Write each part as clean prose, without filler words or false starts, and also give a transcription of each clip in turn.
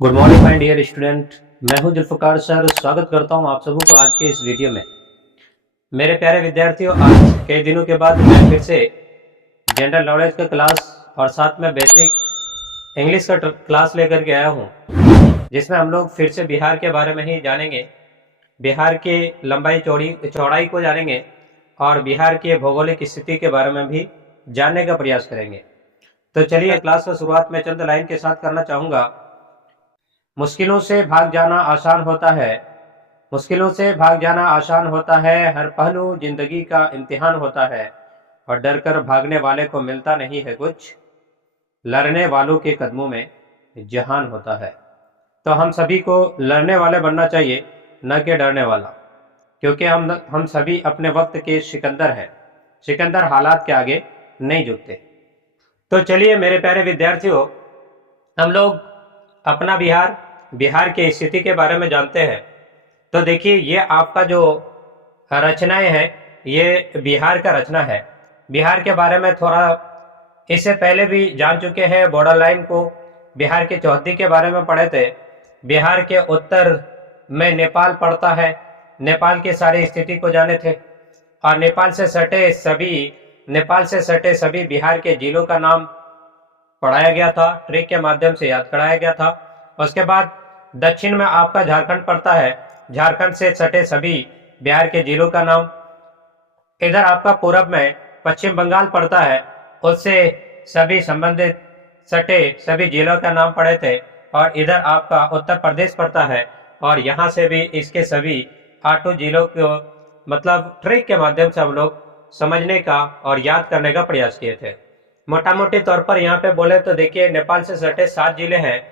Good morning my dear student. मैं हूं Zulfikar sir. स्वागत करता हूं आप सभी को आज के इस वीडियो में। मेरे प्यारे विद्यार्थियों, आज कई दिनों के बाद मैं फिर से जनरल नॉलेज का क्लास और साथ में बेसिक इंग्लिश का क्लास लेकर के आया हूं, जिसमें हम लोग फिर से बिहार के बारे में ही जानेंगे। बिहार की लंबाई चौड़ाई को जानेंगे और बिहार की भौगोलिक स्थिति के बारे में भी जानने का प्रयास करेंगे। तो चलिए, क्लास का शुरुआत में चंद लाइन के साथ करना चाहूँगा। मुश्किलों से भाग जाना आसान होता है, मुश्किलों से भाग जाना आसान होता है, हर पहलू जिंदगी का इम्तिहान होता है, और डर कर भागने वाले को मिलता नहीं है कुछ, लड़ने वालों के कदमों में जहान होता है। तो हम सभी को लड़ने वाले बनना चाहिए, न कि डरने वाला, क्योंकि हम सभी अपने वक्त के सिकंदर हैं। सिकंदर हालात के आगे नहीं झुकते। तो चलिए मेरे प्यारे विद्यार्थियों, हम लोग अपना बिहार की स्थिति के बारे में जानते हैं। तो देखिए, ये आपका जो रचनाएं हैं, ये बिहार का रचना है। बिहार के बारे में थोड़ा इससे पहले भी जान चुके हैं। बॉर्डर लाइन को, बिहार की चौहद्दी के बारे में पढ़े थे। बिहार के उत्तर में नेपाल पड़ता है, नेपाल की सारी स्थिति को जाने थे। और नेपाल से सटे सभी बिहार के जिलों का नाम पढ़ाया गया था, ट्रिक के माध्यम से याद कराया गया था। उसके बाद दक्षिण में आपका झारखंड पड़ता है, झारखंड से सटे सभी बिहार के जिलों का नाम। इधर आपका पूरब में पश्चिम बंगाल पड़ता है, उससे सभी संबंधित सटे सभी जिलों का नाम पढ़े थे। और इधर आपका उत्तर प्रदेश पड़ता है, और यहाँ से भी इसके सभी 8 जिलों को मतलब ट्रिक के माध्यम से हम लोग समझने का और याद करने का प्रयास किए थे। मोटा मोटी तौर पर यहाँ पे बोले तो देखिए, नेपाल से सटे 7 जिले हैं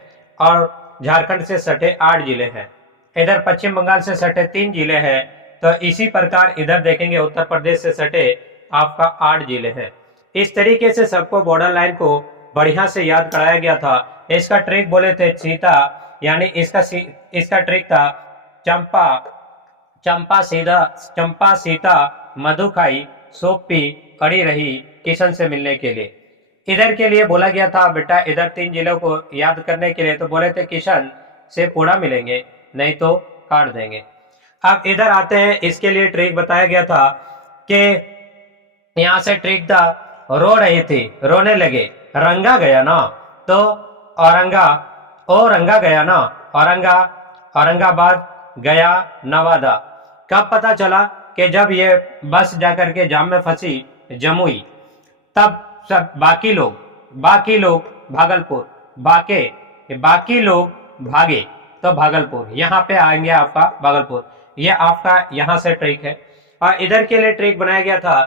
और झारखंड से सटे 8 जिले हैं। इधर पश्चिम बंगाल से सटे 3 जिले हैं। तो इसी प्रकार इधर देखेंगे उत्तर प्रदेश से सटे आपका 8 जिले हैं। इस तरीके से सबको बॉर्डर लाइन को बढ़िया से याद कराया गया था। इसका ट्रिक बोले थे सीता, यानी इसका ट्रिक था चंपा सीता मधु खाई, सोपी अड़ी रही किशन से मिलने के लिए। इधर के लिए बोला गया था बेटा, इधर 3 जिलों को याद करने के लिए तो बोले थे किशन से पूरा मिलेंगे, नहीं तो काट देंगे। अब इधर आते हैं, इसके लिए ट्रिक बताया गया था कि यहाँ से ट्रिक था, रो रही थी रोने लगे, रंगा गया ना तो रंगा गया ना, औरंगाबाद गया नवादा। कब पता चला कि जब ये बस जाकर के जाम में फंसी जमुई, तब सब बाकी लोग भागलपुर, बाकी लोग भागे तो भागलपुर, यहाँ पे आएंगे आपका भागलपुर। ये आपका यहाँ से ट्रिक है। और इधर के लिए ट्रिक बनाया गया था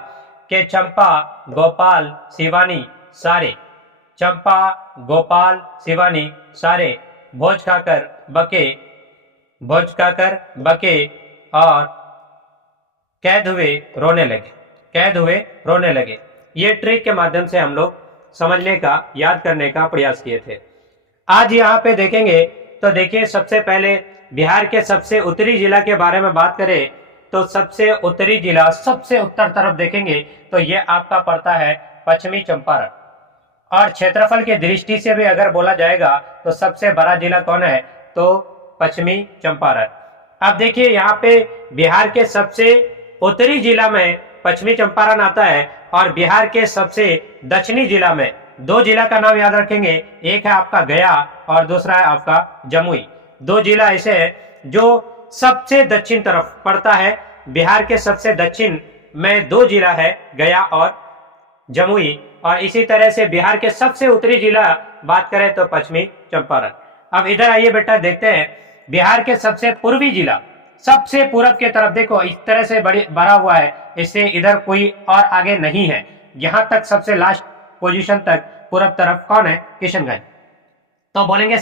कि चंपा गोपाल शिवानी सारे भोज खाकर बके और कैद हुए रोने लगे। ये ट्रिक के माध्यम से हम लोग समझने का, याद करने का प्रयास किए थे। आज यहाँ पे देखेंगे तो देखिए, सबसे पहले बिहार के सबसे उत्तरी जिला के बारे में बात करें तो सबसे उत्तरी जिला, सबसे उत्तर तरफ देखेंगे तो ये आपका पड़ता है पश्चिमी चंपारण। और क्षेत्रफल की दृष्टि से भी अगर बोला जाएगा तो सबसे बड़ा जिला कौन है, तो पश्चिमी चंपारण। अब देखिए, यहाँ पे बिहार के सबसे उत्तरी जिला में पश्चिमी चंपारण आता है, और बिहार के सबसे दक्षिणी जिला में 2 जिला का नाम याद रखेंगे, एक है आपका गया और दूसरा है आपका जमुई। 2 जिला ऐसे हैं जो सबसे दक्षिण तरफ पड़ता है। बिहार के सबसे दक्षिण में 2 जिला है, गया और जमुई। और इसी तरह से बिहार के सबसे उत्तरी जिला बात करें तो पश्चिमी चंपारण। अब इधर आइए बेटा, देखते हैं बिहार के सबसे पूर्वी जिला, सबसे पूरब के तरफ देखो इस तरह से भरा हुआ है, इससे इधर कोई और आगे नहीं है। यहाँ तक सबसे लास्ट पोजीशन तक पूरब तरफ कौन है, किशनगंज। तो बोलेंगे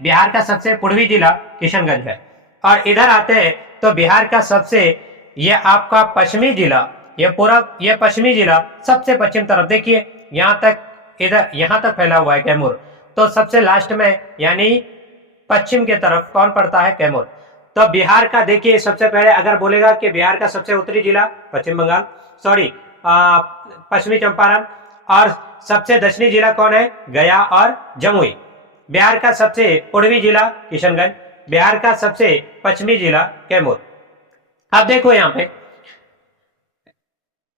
बिहार का सबसे पूर्वी जिला किशनगंज है। और इधर आते हैं तो बिहार का ये आपका पश्चिमी जिला, ये पश्चिमी जिला सबसे पश्चिम तरफ देखिए, यहाँ तक फैला हुआ है कैमूर। तो सबसे लास्ट में यानी पश्चिम के तरफ कौन पड़ता है, कैमूर। तो बिहार का देखिए, सबसे पहले अगर बोलेगा कि बिहार का सबसे उत्तरी जिला पश्चिमी चंपारण, और सबसे दक्षिणी जिला कौन है, गया और जमुई। बिहार का सबसे पूर्वी जिला किशनगंज, बिहार का सबसे पश्चिमी जिला कैमूर। अब देखो यहाँ पे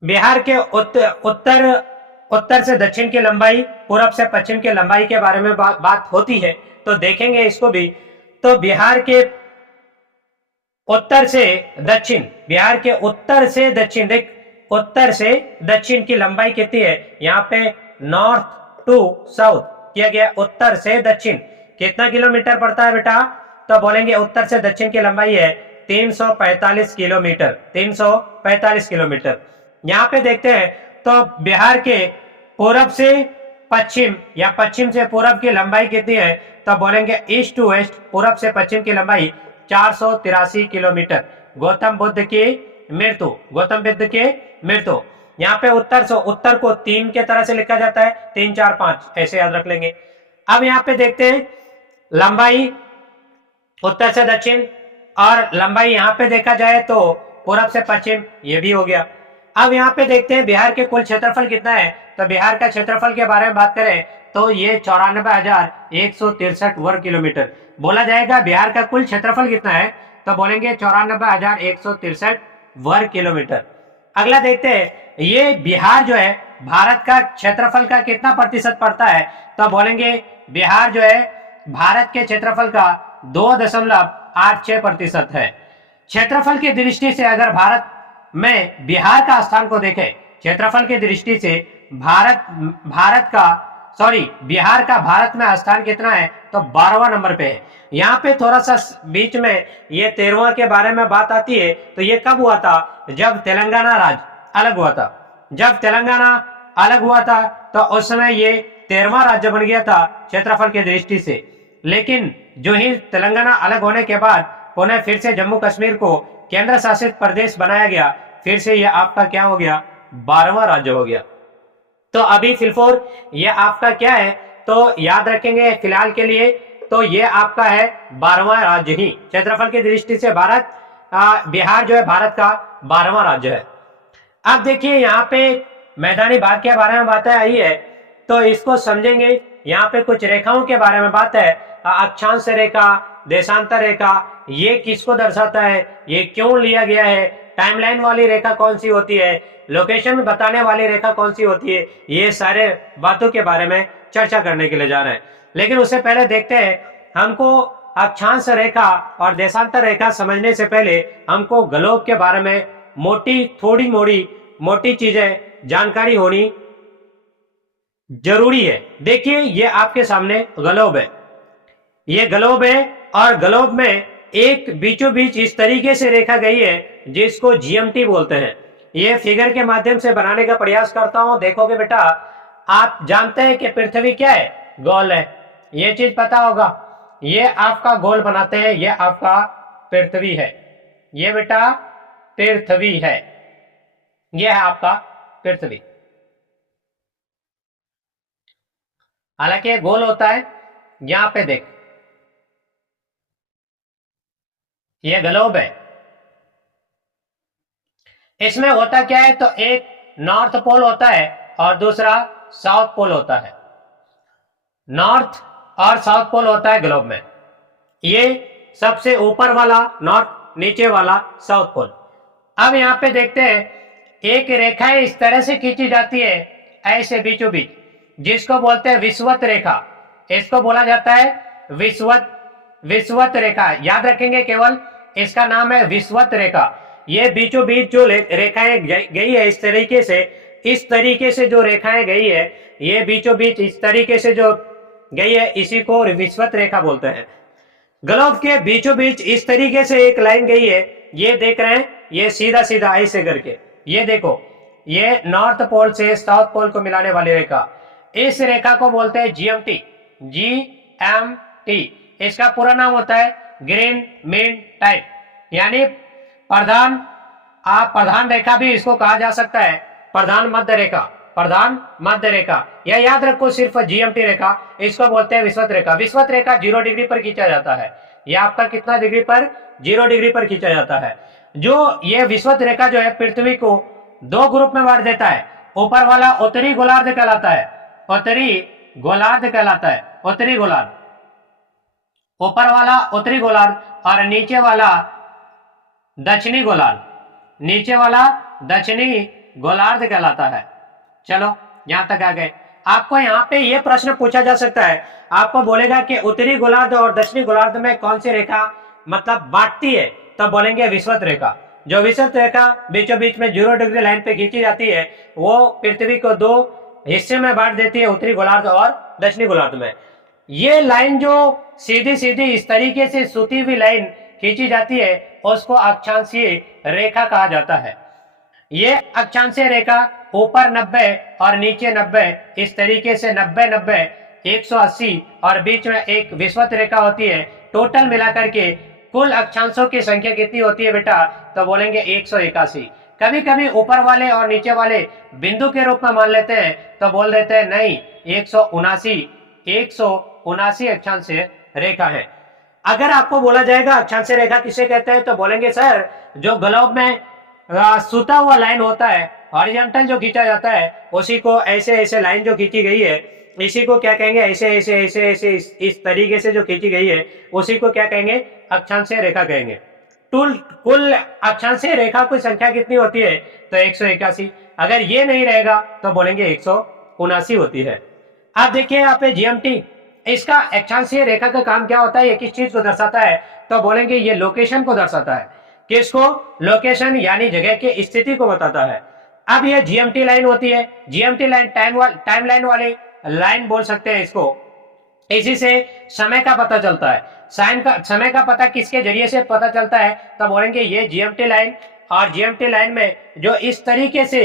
बिहार के उत्तर से दक्षिण की लंबाई, पूरब से पश्चिम की लंबाई के बारे में बात होती है, तो देखेंगे इसको भी। तो बिहार के उत्तर से दक्षिण, बिहार के उत्तर से दक्षिण, देख उत्तर से दक्षिण की लंबाई कितनी है, यहाँ पे नॉर्थ टू साउथ किया गया, उत्तर से दक्षिण कितना किलोमीटर पड़ता है बेटा, तो बोलेंगे उत्तर से दक्षिण की लंबाई है 345 किलोमीटर, 345 किलोमीटर। यहाँ पे देखते हैं तो बिहार के पूरब से पश्चिम या पश्चिम से पूरब की लंबाई कितनी है, तो बोलेंगे ईस्ट टू वेस्ट, पूरब से पश्चिम की लंबाई 483 किलोमीटर। गौतम बुद्ध की मृत्यु, गौतम बुद्ध की मृत्यु। यहाँ पे उत्तर को 3 के तरह से लिखा जाता है, 3 4 5 ऐसे याद रख लेंगे। अब यहाँ पे देखते हैं लंबाई उत्तर से दक्षिण, और लंबाई यहाँ पे देखा जाए तो पूरब से पश्चिम, ये भी हो गया। अब यहाँ पे देखते हैं बिहार के कुल क्षेत्रफल कितना है, तो बिहार का क्षेत्रफल के बारे में बात करें तो ये 94,163 वर्ग किलोमीटर। बोला जाएगा बिहार का कुल क्षेत्रफल कितना है, तो बोलेंगे 94,163 वर्ग किलोमीटर। अगला देखते हैं ये बिहार जो है भारत का क्षेत्रफल का कितना प्रतिशत पड़ता है, तो बोलेंगे बिहार जो है भारत के क्षेत्रफल का 2.86% है। क्षेत्रफल की दृष्टि से अगर भारत में बिहार का स्थान को देखें, क्षेत्रफल की दृष्टि से बिहार का भारत में स्थान कितना है, तो 12वां नंबर पे है। यहाँ पे थोड़ा सा बीच में ये 13वां के बारे में बात आती है, तो ये कब हुआ था, जब तेलंगाना राज्य अलग हुआ था। जब तेलंगाना अलग हुआ था तो उस समय ये 13वां राज्य बन गया था क्षेत्रफल की दृष्टि से। लेकिन जो ही तेलंगाना अलग होने के बाद पुनः फिर से जम्मू कश्मीर को केंद्र शासित प्रदेश बनाया गया, फिर से यह आपका क्या हो गया, 12वां राज्य हो गया। तो अभी फिलहाल ये आपका क्या है, तो याद रखेंगे फिलहाल के लिए, तो ये आपका है 12वां राज्य ही। क्षेत्रफल की दृष्टि से बिहार जो है भारत का 12वां राज्य है। अब देखिए यहाँ पे मैदानी भाग के बारे में बातें आई है, तो इसको समझेंगे। यहाँ पे कुछ रेखाओं के बारे में बात है, अक्षांश रेखा, देशांतर रेखा, ये किसको दर्शाता है, ये क्यों लिया गया है, टाइमलाइन वाली रेखा कौन सी होती है, लोकेशन बताने वाली रेखा कौन सी होती है, ये सारे बातों के बारे में चर्चा करने के लिए जा रहे हैं। लेकिन उससे पहले देखते हैं, हमको अक्षांश रेखा और देशांतर रेखा समझने से पहले हमको ग्लोब के बारे में मोटी चीजें जानकारी होनी जरूरी है। देखिए ये आपके सामने ग्लोब है, ये ग्लोब है, और ग्लोब में एक बीचों बीच इस तरीके से रेखा गई है जिसको जीएमटी बोलते हैं। ये फिगर के माध्यम से बनाने का प्रयास करता हूं। देखोगे बेटा, आप जानते हैं कि पृथ्वी क्या है, गोल है, ये चीज पता होगा। ये आपका गोल बनाते हैं, ये आपका पृथ्वी है, ये बेटा पृथ्वी है, ये है आपका पृथ्वी। हालांकि ये गोल होता है। यहां पे देख, ये ग्लोब है, इसमें होता क्या है, तो एक नॉर्थ पोल होता है और दूसरा साउथ पोल होता है। नॉर्थ और साउथ पोल होता है ग्लोब में। ये सबसे ऊपर वाला नॉर्थ, नीचे वाला साउथ पोल। अब यहां पे देखते हैं, एक रेखा इस तरह से खींची जाती है ऐसे बीचों बीच, जिसको बोलते हैं विषुवत रेखा। इसको बोला जाता है विषुवत रेखा। याद रखेंगे, केवल इसका नाम है विषुवत रेखा। ये बीचों बीच जो रेखाएं गई है इस तरीके से जो रेखाएं गई है, ये बीचों बीच इस तरीके से जो गई है, इसी को विषुवत रेखा बोलते हैं। ग्लोब के बीचों बीच इस तरीके से एक लाइन गई है, ये देख रहे हैं, ये सीधा सीधा ऐसे करके, ये देखो, ये नॉर्थ पोल से साउथ पोल को मिलाने वाली रेखा, इस रेखा को बोलते हैं जीएमटी, GMT। इसका पूरा नाम होता है ग्रीन मीन टाइम, यानी प्रधान रेखा भी इसको कहा जा सकता है, प्रधान मध्य रेखा। यह याद रखो, सिर्फ जीएमटी रेखा, इसको बोलते हैं विषुवत रेखा। विषुवत रेखा 0 डिग्री पर खींचा जाता है। यह आपका कितना डिग्री पर, 0 डिग्री पर खींचा जाता है। जो ये विषुवत रेखा जो है पृथ्वी को 2 ग्रुप में बांट देता है। ऊपर वाला उत्तरी गोलार्ध कहलाता है, उत्तरी गोलार्ध, ऊपर वाला उत्तरी गोलार्ध और नीचे वाला दक्षिणी गोलार्ध, नीचे वाला दक्षिणी गोलार्ध कहलाता है। चलो यहां तक आ गए। आपको यहाँ पे ये प्रश्न पूछा जा सकता है, आपको बोलेगा कि उत्तरी गोलार्ध और दक्षिणी गोलार्ध में कौन सी रेखा मतलब बांटती है, तो बोलेंगे विषुवत रेखा। जो विषुवत रेखा बीचों बीच में 0 डिग्री लाइन पे खींची जाती है, वो पृथ्वी को 2 हिस्से में बांट देती है, उत्तरी गोलार्ध और दक्षिणी गोलार्ध में। ये लाइन जो सीधी सीधी इस तरीके से सूती हुई लाइन खींची जाती है, उसको अक्षांशीय रेखा कहा जाता है। ये अक्षांशीय रेखा ऊपर 90 और नीचे 90, इस तरीके से 90 90 180 और बीच में एक विषुवत रेखा होती है। टोटल मिलाकर के कुल अक्षांशों की संख्या कितनी होती है बेटा, तो बोलेंगे 181। कभी कभी ऊपर वाले और नीचे वाले बिंदु के रूप में मान लेते हैं, तो बोल देते हैं नहीं 179 अक्षांशीय रेखा है। अगर आपको बोला जाएगा अक्षांशीय रेखा किसे कहते हैं, तो बोलेंगे सर जो ग्लोब में सूता हुआ लाइन होता है, हॉरिजॉन्टल जो खींचा जाता है, उसी को ऐसे ऐसे लाइन जो खींची गई है, इसी को क्या कहेंगे, ऐसे ऐसे ऐसे ऐसे इस तरीके से जो खींची गई है, उसी को क्या कहेंगे, अक्षांशीय रेखा कहेंगे। कुल अक्षांशीय रेखा की संख्या कितनी होती है, तो 181। अगर ये नहीं रहेगा तो बोलेंगे 179 होती है। अब देखिए यहाँ पे जीएमटी, इसका अक्षांशीय रेखा का काम क्या होता है, ये किस चीज को दर्शाता है, तो बोलेंगे ये लोकेशन को दर्शाता है। किसको, लोकेशन यानी जगह की स्थिति को बताता है। अब ये जीएमटी लाइन होती है, जीएमटी लाइन टाइम लाइन वाली लाइन बोल सकते हैं इसको। इसी से समय का पता चलता है। समय का पता किसके जरिए से पता चलता है, तो बोलेंगे ये जीएमटी लाइन। और जीएमटी लाइन में जो इस तरीके से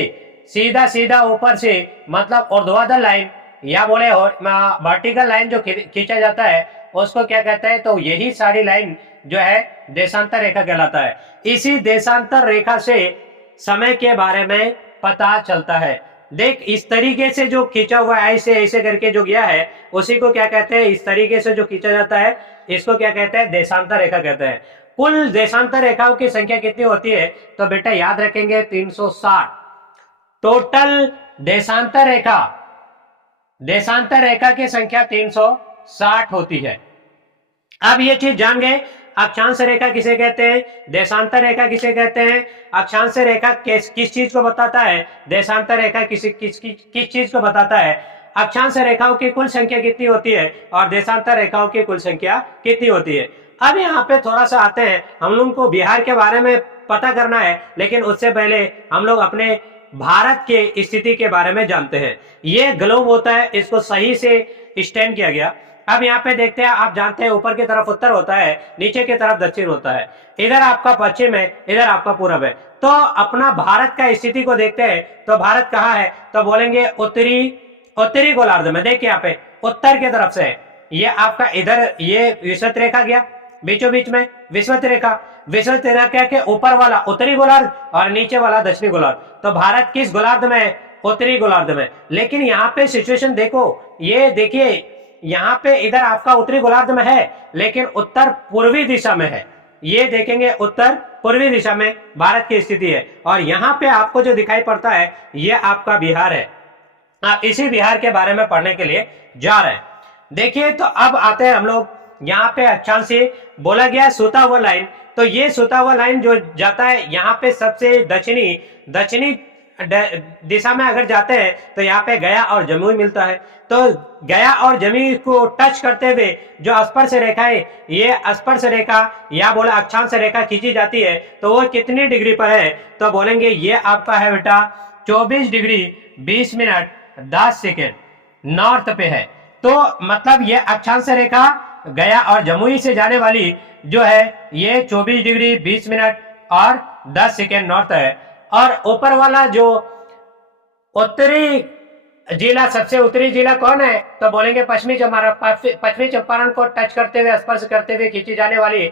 सीधा सीधा ऊपर से मतलब ऊर्ध्वाधर लाइन या बोले वर्टिकल लाइन जो खींचा जाता है, उसको क्या कहता है, तो यही सारी लाइन जो है देशांतर रेखा कहलाता है। इसी देशांतर रेखा से समय के बारे में पता चलता है। देख इस तरीके से जो खींचा हुआ है, ऐसे ऐसे करके जो गया है, उसी को क्या कहते हैं, इस तरीके से जो खींचा जाता है, इसको क्या कहते हैं, देशांतर रेखा कहते हैं। कुल देशांतर रेखाओं की संख्या कितनी होती है, तो बेटा याद रखेंगे 360। टोटल देशांतर रेखा की संख्या 360 होती है। अब ये चीज जान गए, अक्षांश रेखा किसे कहते हैं, देशांतर रेखा किसे कहते हैं। अक्षांश रेखा किस चीज को बताता है, देशांतर रेखा किस चीज को बताता है। अक्षांश रेखाओं की कुल संख्या कितनी होती है और देशांतर रेखाओं की कुल संख्या कितनी होती है। अब यहाँ पे थोड़ा सा आते हैं, हम लोग को बिहार के बारे में पता करना है, लेकिन उससे पहले हम लोग अपने भारत के स्थिति के बारे में जानते हैं। ये ग्लोब होता है, इसको सही से स्टैंड किया गया। अब यहाँ पे देखते हैं, आप जानते हैं ऊपर की तरफ उत्तर होता है, नीचे की तरफ दक्षिण होता है, इधर आपका पश्चिम है, इधर आपका पूरब है। तो अपना भारत का स्थिति को देखते हैं, तो भारत कहाँ है, तो बोलेंगे उत्तरी गोलार्ध में। देखिए यहाँ पे उत्तर की तरफ से ये आपका इधर ये विषुवत रेखा गया, बीचों बीच में विषुवत रेखा के ऊपर वाला उत्तरी गोलार्ध और नीचे वाला दक्षिणी गोलार्ध। तो भारत किस गोलार्ध में है, उत्तरी गोलार्ध में। लेकिन यहाँ पे सिचुएशन देखो, ये देखिए यहाँ पे इधर आपका उत्तरी गोलार्ध में है, लेकिन उत्तर पूर्वी दिशा में है। ये देखेंगे उत्तर पूर्वी दिशा में भारत की स्थिति है। और यहाँ पे आपको जो दिखाई पड़ता है, ये आपका बिहार है। आप इसी बिहार के बारे में पढ़ने के लिए जा रहे हैं। देखिए तो अब आते हैं हम लोग, यहाँ पे अक्षांशीय बोला गया सूता हुआ लाइन। तो ये सूता हुआ लाइन जो जाता है यहाँ पे सबसे दक्षिणी दिशा में अगर जाते हैं, तो यहाँ पे गया और जमुई मिलता है। तो गया और जमुई को टच करते हुए जो स्पर्श रेखा है, ये स्पर्श रेखा या बोला अक्षांश रेखा खींची जाती है, तो वो कितनी डिग्री पर है, तो बोलेंगे ये आपका है बेटा 24 डिग्री 20 मिनट 10 सेकेंड नॉर्थ पे है। तो मतलब ये अक्षांश रेखा गया और जमुई से जाने वाली जो है, ये 24 डिग्री 20 मिनट और 10 सेकेंड नॉर्थ है। और ऊपर वाला जो उत्तरी जिला, सबसे उत्तरी जिला कौन है, तो बोलेंगे पश्चिमी चंपारण को टच करते हुए स्पर्श करते हुए खींची जाने वाली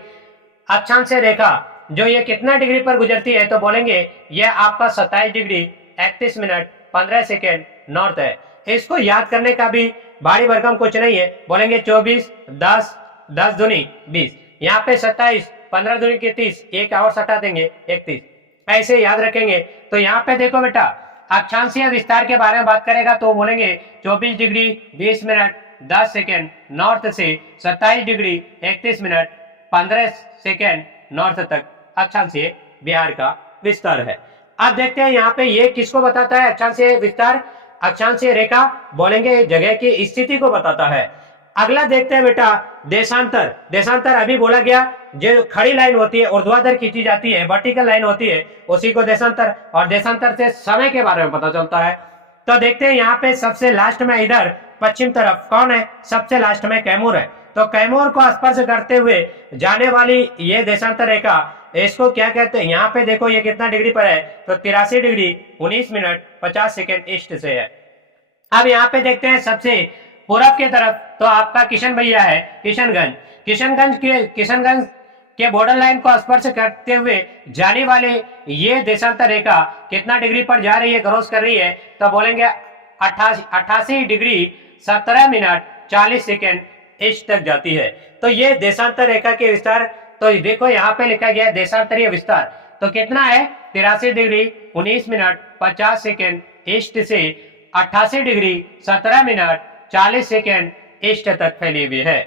अक्षांश रेखा जो ये कितना डिग्री पर गुजरती है, तो बोलेंगे ये आपका 27 डिग्री 31 मिनट 15 सेकेंड नॉर्थ है। इसको याद करने का भी भारी भरकम कुछ नहीं है। बोलेंगे 24 10 10 दूनी 20, यहाँ पे 27 15 दूनी की 30, एक और सटा देंगे 31, ऐसे याद रखेंगे। तो यहाँ पे देखो बेटा, अक्षांशीय विस्तार के बारे में बात करेगा तो बोलेंगे 24 डिग्री 20 मिनट 10 सेकेंड नॉर्थ से 27 डिग्री 31 मिनट 15 सेकेंड नॉर्थ तक अक्षांशीय बिहार का विस्तार है। अब देखते हैं यहाँ पे ये किसको बताता है अक्षांशीय विस्तार, अक्षांशीय रेखा बोलेंगे जगह की स्थिति को बताता है। अगला देखते हैं बेटा देशांतर। देशांतर अभी बोला गया, जो खड़ी लाइन होती है ऊर्ध्वाधर खींची जाती है, वर्टिकल लाइन होती है, उसी को देशांतर, और देशांतर से समय के बारे में पता चलता है। तो देखते हैं यहाँ पे सबसे लास्ट में इधर पश्चिम तरफ कौन है, सबसे लास्ट में कैमूर है। तो कैमूर को स्पर्श करते हुए जाने वाली ये देशांतर रेखा, इसको क्या कहते हैं, यहाँ पे देखो ये कितना डिग्री पर है, तो 83 डिग्री 19 मिनट 50 सेकेंड ईस्ट से है। अब यहाँ पे देखते हैं सबसे पूरब के तरफ, तो आपका किशन भैया है किशनगंज। किशनगंज के बॉर्डर लाइन को स्पर्श करते हुए जाने वाले ये देशांतर रेखा कितना डिग्री पर जा रही है, क्रॉस कर रही है, तो बोलेंगे 88 डिग्री 17 मिनट 40 सेकेंड ईस्ट तक जाती है। तो ये देशांतर रेखा के विस्तार, तो देखो यहाँ पे लिखा गया है देशांतरीय विस्तार, तो कितना है 83 डिग्री 19 मिनट 50 सेकेंड ईस्ट से 88 डिग्री 17 मिनट 40 सेकेंड ईस्ट तक फैली हुई है।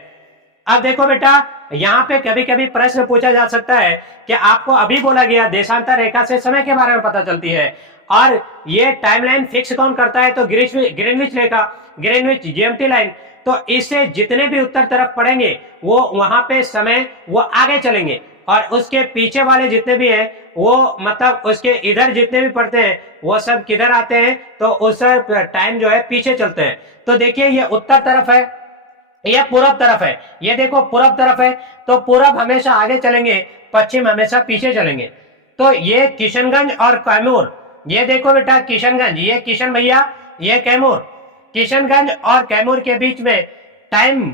अब देखो बेटा यहाँ पे कभी कभी प्रश्न पूछा जा सकता है कि आपको अभी बोला गया देशांतर रेखा से समय के बारे में पता चलती है, और ये टाइमलाइन फिक्स कौन करता है, तो ग्रीनविच रेखा, ग्रीनविच जीएमटी लाइन। तो इससे जितने भी उत्तर तरफ पड़ेंगे वो वहां पे समय वो आगे चलेंगे, और उसके पीछे वाले जितने भी हैं वो मतलब उसके इधर जितने भी पड़ते हैं वो सब किधर आते हैं, तो उस टाइम जो है पीछे चलते हैं। तो देखिए ये उत्तर तरफ है, ये पूरब तरफ है, ये देखो पूरब तरफ है, तो पूरब हमेशा आगे चलेंगे, पश्चिम हमेशा पीछे चलेंगे। तो ये किशनगंज और कैमूर, ये देखो बेटा किशनगंज, ये किशन भैया, ये कैमूर। किशनगंज और कैमूर के बीच में टाइम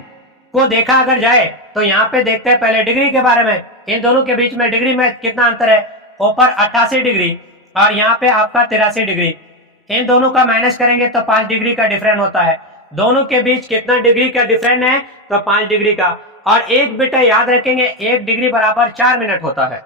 को देखा अगर जाए तो यहाँ पे देखते हैं पहले डिग्री के बारे में। इन दोनों के बीच में डिग्री में कितना अंतर है, ऊपर 88 डिग्री और यहाँ पे आपका 83 डिग्री। इन दोनों का माइनस करेंगे तो 5 डिग्री का डिफरेंस होता है। दोनों के बीच कितना डिग्री का डिफरेंस है, तो 5 डिग्री का। और एक बेटा याद रखेंगे 1 डिग्री बराबर 4 मिनट होता है।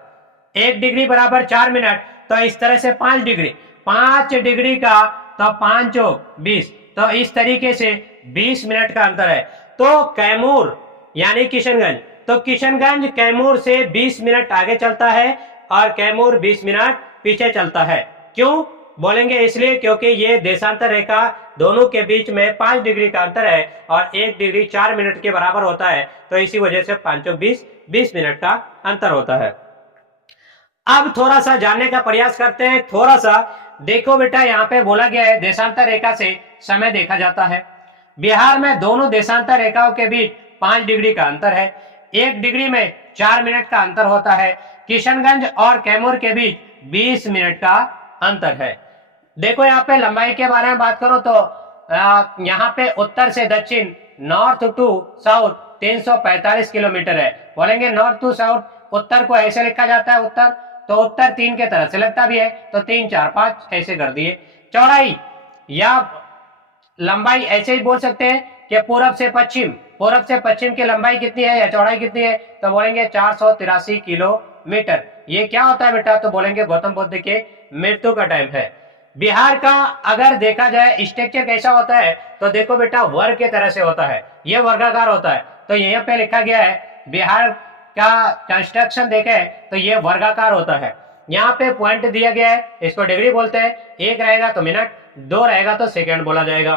1 डिग्री बराबर 4 मिनट, तो इस तरह से 5 डिग्री, 5 डिग्री का तो 5 20, तो इस तरीके से 20 मिनट का अंतर है। तो कैमूर यानी किशनगंज, तो किशनगंज कैमूर से 20 मिनट आगे चलता है और कैमूर 20 मिनट पीछे चलता है। क्यों बोलेंगे, इसलिए क्योंकि ये देशांतर रेखा दोनों के बीच में 5 डिग्री का अंतर है और 1 डिग्री 4 मिनट के बराबर होता है, तो इसी वजह से 5 20 मिनट का अंतर होता है। अब थोड़ा सा जानने का प्रयास करते हैं, थोड़ा सा देखो बेटा यहाँ पे बोला गया है देशांतर रेखा से समय देखा जाता है। बिहार में दोनों देशांतर रेखाओं के बीच 5 डिग्री का अंतर है, 1 डिग्री में 4 मिनट का अंतर होता है। किशनगंज और कैमूर के बीच 20 मिनट का अंतर है। देखो यहाँ पे लंबाई के बारे में बात करो तो यहाँ पे उत्तर से दक्षिण, नॉर्थ टू साउथ 345 किलोमीटर है। बोलेंगे नॉर्थ टू साउथ, उत्तर को ऐसे लिखा जाता है, उत्तर तो उत्तर 3 के तरह से लगता भी है, तो 3 4 5 ऐसे कर दिए। चौड़ाई या लंबाई ऐसे ही बोल सकते हैं कि पूरब से पश्चिम की लंबाई कितनी है या चौड़ाई कितनी है, तो बोलेंगे 483 किलोमीटर। ये क्या होता है बेटा, तो बोलेंगे गौतम बुद्ध के मृत्यु का टाइम है। बिहार का अगर देखा जाए स्ट्रक्चर कैसा होता है, तो देखो बेटा वर्ग के तरह से होता है, ये वर्गाकार होता है। तो यहाँ पे लिखा गया है बिहार का कंस्ट्रक्शन देखे तो ये वर्गाकार होता है। यहाँ पे पॉइंट दिया गया है, इसको डिग्री बोलते हैं। 1 रहेगा तो मिनट, 2 रहेगा तो सेकंड बोला जाएगा।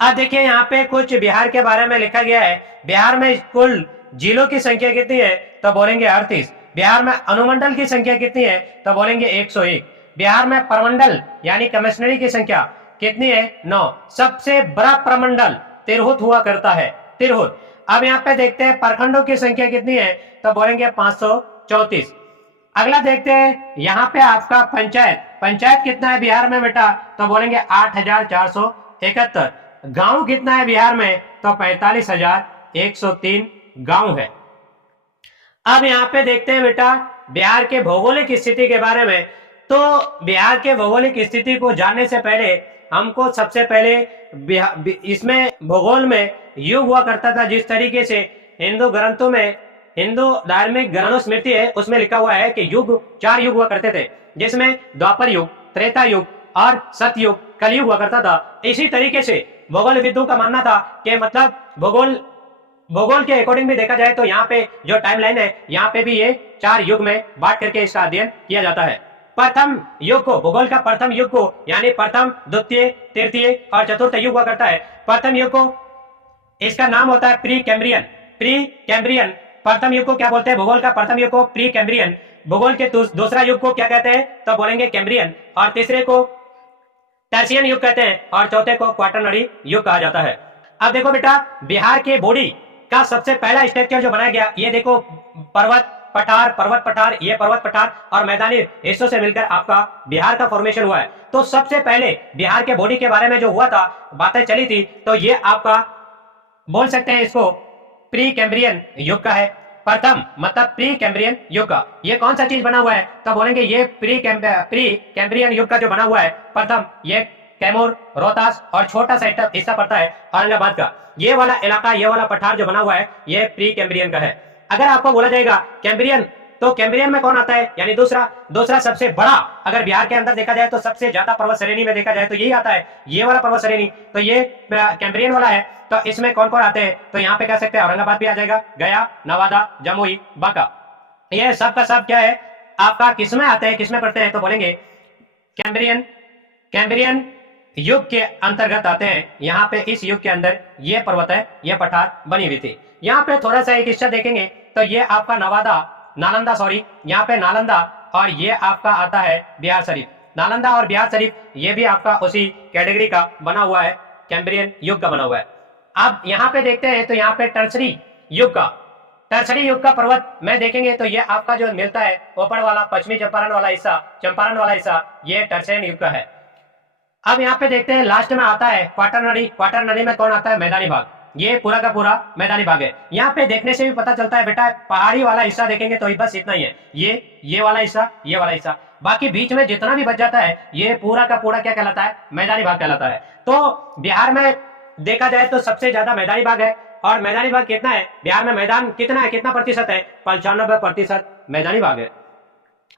अब देखिए यहाँ पे कुछ बिहार के बारे में लिखा गया है। बिहार में कुल जिलों की संख्या कितनी है, तो बोलेंगे 38। बिहार में अनुमंडल की संख्या कितनी है, तो बोलेंगे 101। बिहार में प्रमंडल यानी कमिश्नरी की संख्या कितनी है, 9। सबसे बड़ा प्रमंडल तिरहुत हुआ करता है, तिरहुत। अब यहाँ पे देखते हैं प्रखंडों की संख्या कितनी है, तो बोलेंगे 534। अगला देखते हैं यहाँ पे आपका पंचायत कितना है बिहार में बेटा, तो बोलेंगे 8471। गांव कितना है बिहार में, तो 45,103 गांव है। अब यहाँ पे देखते हैं बेटा बिहार के भौगोलिक स्थिति के बारे में। तो बिहार के भौगोलिक स्थिति को जानने से पहले हमको सबसे पहले इसमें भूगोल में युग हुआ करता था। जिस तरीके से हिंदू ग्रंथों में, हिंदू धार्मिक ग्रंथोस्मृति है, उसमें लिखा हुआ है कि 4 युग हुआ करते थे, जिसमें द्वापर युग, त्रेता युग और सतयुग, कलयुग हुआ करता था। इसी तरीके से भूगोलविदों का मानना था कि मतलब भूगोल के अकॉर्डिंग भी देखा जाए तो यहाँ पे जो टाइमलाइन है यहाँ पे भी ये 4 युग में बांट करके इसका अध्ययन किया जाता है। प्रथम युग को, भूगोल का प्रथम युग को यानी प्रथम, द्वितीय, तृतीय और चतुर्थ युग हुआ करता है। प्रथम युग को इसका नाम होता है प्री कैम्ब्रियन। प्री कैम्ब्रियन प्रथम युग को क्या बोलते हैं? भूगोल का प्रथम युग को प्री कैम्ब्रियन। भूगोल के दूसरा युग को क्या कहते हैं? तो बोलेंगे कैम्ब्रियन। और तीसरे को टर्शियन युग कहते हैं और चौथे को क्वाटरनरी युग कहा जाता है। अब देखो बेटा, बिहार के बॉडी का सबसे पहला स्ट्रक्चर जो बनाया गया, ये देखो पर्वत पठार, ये पर्वत पठार और मैदानी हिस्सों से मिलकर आपका बिहार का फॉर्मेशन हुआ है। तो सबसे पहले बिहार के बॉडी के बारे में जो हुआ था, बातें चली थी, तो ये आपका बोल सकते हैं इसको प्री कैम्ब्रियन युग का है। प्रथम मतलब प्री कैम्ब्रियन युग का। ये कौन सा चीज बना हुआ है? तो बोलेंगे ये प्री कैम्ब्रियन युग का जो बना हुआ है प्रथम, ये कैमूर, रोहतास और छोटा सा हिस्सा पड़ता है औरंगाबाद का। ये वाला इलाका, ये वाला पठार जो बना हुआ है, ये प्री कैम्ब्रियन का है। अगर आपको बोला जाएगा कैम्ब्रियन, तो कैम्ब्रियन में कौन आता है? यानी दूसरा सबसे बड़ा, अगर बिहार के अंदर देखा जाए तो सबसे ज्यादा पर्वत श्रेणी में देखा जाए तो यही आता है, ये वाला पर्वत श्रेणी। तो ये कैम्ब्रियन वाला है। तो इसमें कौन कौन आते हैं? तो यहाँ पे कह सकते हैं औरंगाबाद भी आ जाएगा, गया, नवादा, जमुई, बांका। ये सब का सब क्या है आपका, किसमें आते हैं, किसमें पढ़ते हैं? तो बोलेंगे कैम्ब्रियन युग के अंतर्गत आते हैं। यहाँ पे इस युग के अंदर ये पर्वत है, ये पठार बनी हुई थी। यहाँ पे थोड़ा सा एक हिस्सा देखेंगे तो ये आपका नालंदा यहाँ पे नालंदा, और ये आपका आता है बिहार शरीफ। नालंदा और बिहार शरीफ ये भी आपका उसी कैटेगरी का बना हुआ है, कैम्ब्रियन युग का बना हुआ है। अब यहाँ पे देखते हैं तो यहाँ पे टर्सरी युग का पर्वत में देखेंगे तो ये आपका जो मिलता है ऊपर वाला पश्चिमी चंपारण वाला हिस्सा, ये टर्शियन युग का है। अब यहाँ पे देखते हैं लास्ट में आता है क्वाटरनरी में कौन आता है? मैदानी भाग। ये पूरा का पूरा मैदानी भाग है। यहाँ पे देखने से भी पता चलता है बेटा, पहाड़ी वाला हिस्सा देखेंगे तो बस इतना ही है, ये वाला हिस्सा, बाकी बीच में जितना भी बच जाता है ये पूरा का पूरा क्या कहलाता है? मैदानी भाग कहलाता है। तो बिहार में देखा जाए तो सबसे ज्यादा मैदानी भाग है। और मैदानी भाग कितना है बिहार में? मैदान कितना है, कितना प्रतिशत है? 95% मैदानी भाग है।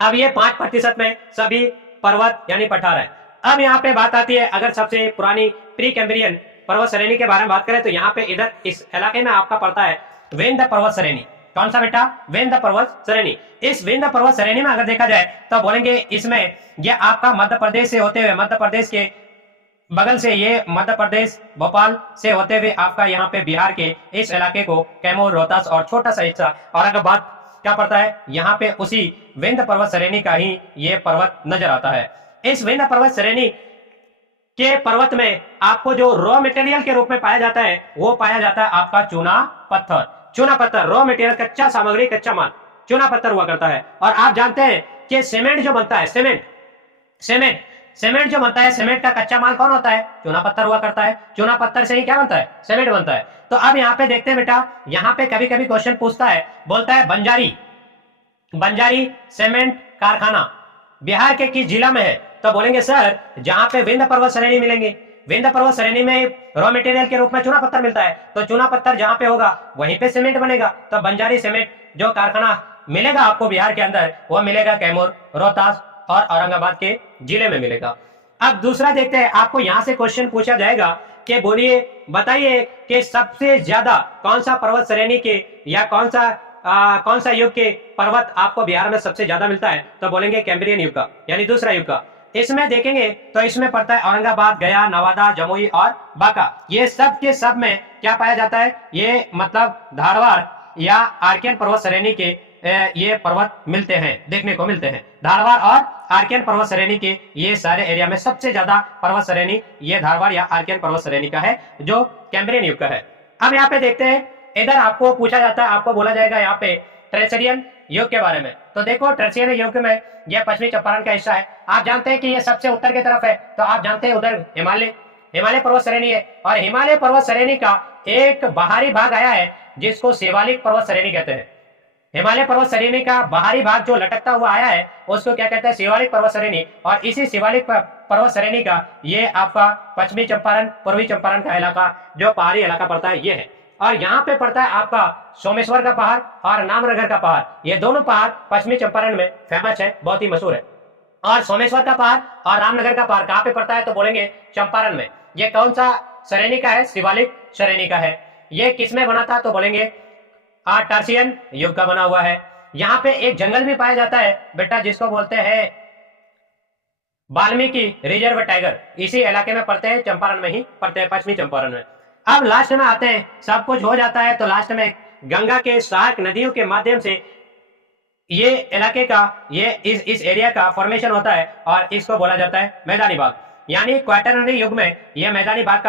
अब ये 5% में सभी पर्वत यानी पठार है। अब यहाँ पे बात आती है, अगर सबसे पुरानी प्री कैम्ब्रियन पर्वत श्रेणी के बारे में बात करें तो यहाँ पे इधर इस इलाके में आपका पड़ता है विंध्य पर्वत श्रेणी। कौन सा बेटा? विंध्य पर्वत श्रेणी। इस विंध्य पर्वत श्रेणी में अगर देखा जाए तो बोलेंगे इसमें ये आपका मध्य प्रदेश से होते हुए, मध्य प्रदेश के बगल से, ये मध्य प्रदेश भोपाल से होते हुए आपका यहाँ पे बिहार के इस इलाके को कैमूर, रोहतास और छोटा सा हिस्सा औरंगाबाद क्या पड़ता है? यहाँ पे उसी विंध्य पर्वत श्रेणी का ही ये पर्वत नजर आता है। इस विंध्य पर्वत श्रेणी के पर्वत में आपको जो रॉ मटेरियल के रूप में पाया जाता है वो पाया जाता है आपका चूना पत्थर। रॉ मटेरियल, कच्चा सामग्री, कच्चा माल चूना पत्थर हुआ करता है। और आप जानते हैं कि सीमेंट जो बनता है, सीमेंट जो बनता है, सीमेंट का कच्चा माल कौन होता है? चूना पत्थर हुआ करता है। चूना पत्थर से ही क्या बनता है? सीमेंट बनता है। तो अब यहाँ पे देखते हैं बेटा, यहाँ पे कभी कभी क्वेश्चन पूछता है, बोलता है बंजारी सीमेंट कारखाना बिहार के किस जिला में है? तो बोलेंगे सर जहां पे विंध्य पर्वत श्रेणी मिलेंगे, विंध्य पर्वत श्रेणी में रॉ मटेरियल के रूप में चूना पत्थर मिलता है, तो चूना पत्थर जहां पे होगा वहीं पे सीमेंट बनेगा। तो बंजारी सीमेंट जो कारखाना मिलेगा आपको बिहार के अंदर, वो मिलेगा कैमूर, रोहतास और औरंगाबाद के जिले में मिलेगा। अब दूसरा देखते हैं, आपको यहाँ से क्वेश्चन पूछा जाएगा कि बोलिए बताइए कि सबसे ज्यादा कौन सा पर्वत श्रेणी के या कौन सा युग के पर्वत आपको बिहार में सबसे ज्यादा मिलता है? तो बोलेंगे कैम्ब्रियन युग का, यानी दूसरा युग का। इसमें देखेंगे तो इसमें पड़ता है औरंगाबाद, गया, नवादा, जमुई और बांका। ये सब के सब में क्या पाया जाता है? ये मतलब धारवाड़ या आर्कियन पर्वत श्रेणी के ये पर्वत मिलते हैं, देखने को मिलते हैं। धारवाड़ और आर्कियन पर्वत श्रेणी के ये सारे एरिया में सबसे ज्यादा पर्वत श्रेणी ये धारवाड़ या आर्कियन पर्वत श्रेणी का है, जो कैम्ब्रियन युग का है। अब यहाँ पे देखते हैं, इधर आपको पूछा जाता है, आपको बोला जाएगा यहाँ पे ट्रेजरियन युग के बारे में। तो देखो ट्रेजरियन युग में यह पश्चिमी चंपारण का हिस्सा है। आप जानते हैं कि ये सबसे उत्तर की तरफ है, तो आप जानते हैं उधर हिमालय पर्वत श्रेणी है। और हिमालय पर्वत श्रेणी का एक बाहरी भाग आया है जिसको शिवालिक पर्वत श्रेणी कहते हैं। हिमालय पर्वत श्रेणी का बाहरी भाग जो लटकता हुआ आया है उसको क्या कहते हैं? शिवालिक पर्वत श्रेणी। और इसी शिवालिक पर्वत श्रेणी का ये आपका पश्चिमी चंपारण, पूर्वी चंपारण का इलाका जो पहाड़ी इलाका पड़ता है ये है। और यहाँ पे पड़ता है आपका सोमेश्वर का पहाड़ और नामनगर का पहाड़। ये दोनों पहाड़ पश्चिमी चंपारण में फेमस है, बहुत ही मशहूर है। और सोमेश्वर का पहाड़ और रामनगर का पहाड़ कहाँ पे पड़ता है? तो बोलेंगे चंपारण में। ये कौन सा श्रेणी का है, शिवालिक श्रेणी का है। ये किसमें बना था तो बोलेंगे टर्शियन युग का बना हुआ है। यहाँ पे एक जंगल भी पाया जाता है बेटा जिसको बोलते हैं वाल्मीकि रिजर्व टाइगर, इसी इलाके में पड़ते हैं, चंपारण में ही पड़ते हैं, पश्चिमी चंपारण में। अब लास्ट में आते हैं, सब कुछ हो जाता है तो लास्ट में गंगा के सहायक नदियों के माध्यम से ये इलाके का, ये इस एरिया का फॉर्मेशन होता है और इसको बोला जाता है मैदानी भाग। यानी क्वाटरनरी युग में ये मैदानी भाग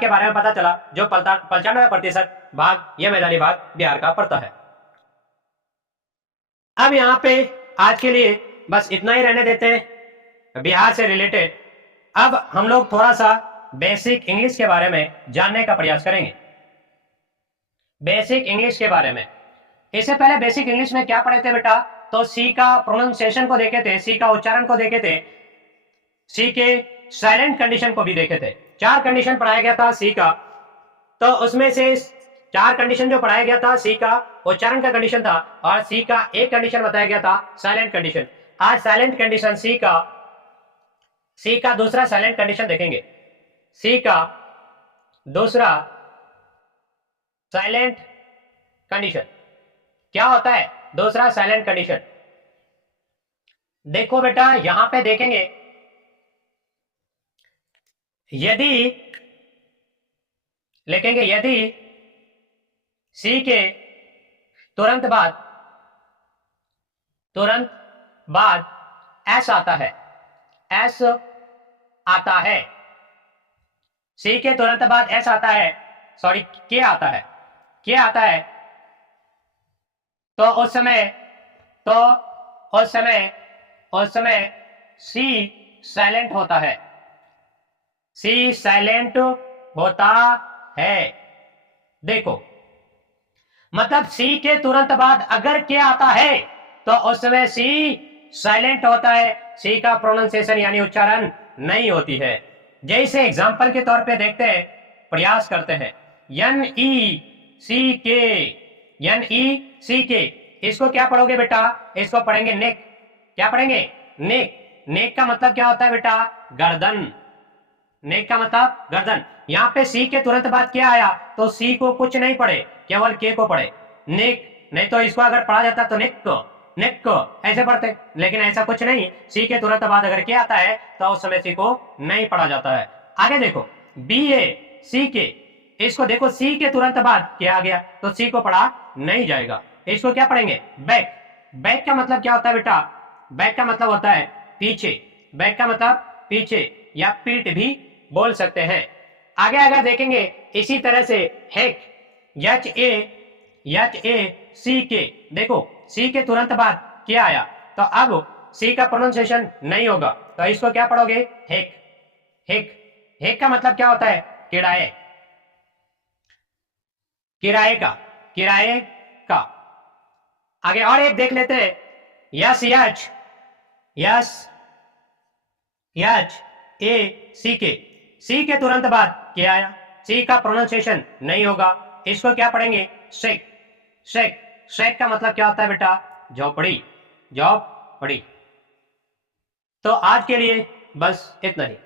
के बारे में पता चला, जो 95% भाग ये मैदानी भाग बिहार का पड़ता है। अब यहाँ पे आज के लिए बस इतना ही रहने देते हैं बिहार से रिलेटेड। अब हम लोग थोड़ा सा बेसिक इंग्लिश के बारे में जानने का प्रयास करेंगे। बेसिक इंग्लिश के बारे में, इससे पहले बेसिक इंग्लिश में क्या पढ़े थे बेटा, तो सी का प्रोनाउंसिएशन को देखे थे, सी का उच्चारण को देखे थे, सी के साइलेंट कंडीशन को भी देखे थे। 4 कंडीशन पढ़ाया गया था सी का, तो उसमें से 4 कंडीशन जो पढ़ाया गया था, सी का उच्चारण का कंडीशन था और सी का एक कंडीशन बताया गया था साइलेंट कंडीशन। आज साइलेंट कंडीशन सी का दूसरा साइलेंट कंडीशन देखेंगे। सी का दूसरा साइलेंट कंडीशन क्या होता है? दूसरा साइलेंट कंडीशन देखो बेटा, यहां पे देखेंगे, यदि लिखेंगे यदि सी के तुरंत बाद एस आता है, एस आता है, सी के तुरंत बाद एस आता है, सॉरी के आता है, के आता है, तो उस समय सी साइलेंट होता है, सी साइलेंट होता है। देखो मतलब सी के तुरंत बाद अगर के आता है तो उस समय सी साइलेंट होता है, सी का प्रोनाउंसिएशन यानी उच्चारण नहीं होती है। जैसे एग्जांपल के तौर पे देखते हैं, प्रयास करते हैं, एन ई सी के, इसको क्या पढ़ोगे बेटा? इसको पढ़ेंगे नेक। क्या पढ़ेंगे? नेक। नेक का मतलब क्या होता है बेटा? गर्दन। नेक का मतलब गर्दन। यहाँ पे सी के तुरंत बाद क्या आया तो सी को कुछ नहीं पढ़े, केवल के को पढ़े, नेक। नहीं तो इसको अगर पढ़ा जाता तो नेक ऐसे पढ़ते, लेकिन ऐसा कुछ नहीं। सी के तुरंत बाद अगर क्या आता है तो उस समय सी को नहीं पढ़ा जाता है। आगे देखो बी ए सी के, इसको देखो सी के तुरंत बाद क्या आ गया तो सी को पढ़ा नहीं जाएगा। इसको क्या पढ़ेंगे? बैक। बैक का मतलब क्या होता है बेटा? बैक का मतलब होता है पीछे। बैक का मतलब पीछे या पीठ भी बोल सकते हैं। आगे देखेंगे इसी तरह से हेक, एच ए सी के, देखो सी के तुरंत बाद क्या आया तो अब सी का प्रोनाउंसिएशन नहीं होगा, तो इसको क्या पढ़ोगे? हेक। हेक का मतलब क्या होता है? किराए का। आगे और एक देख लेते हैं, यस ए सी के, सी के तुरंत बाद क्या आया, सी का प्रोनाउंसिएशन नहीं होगा, इसको क्या पढ़ेंगे? शेक का मतलब क्या होता है बेटा? झोपड़ी। तो आज के लिए बस इतना ही।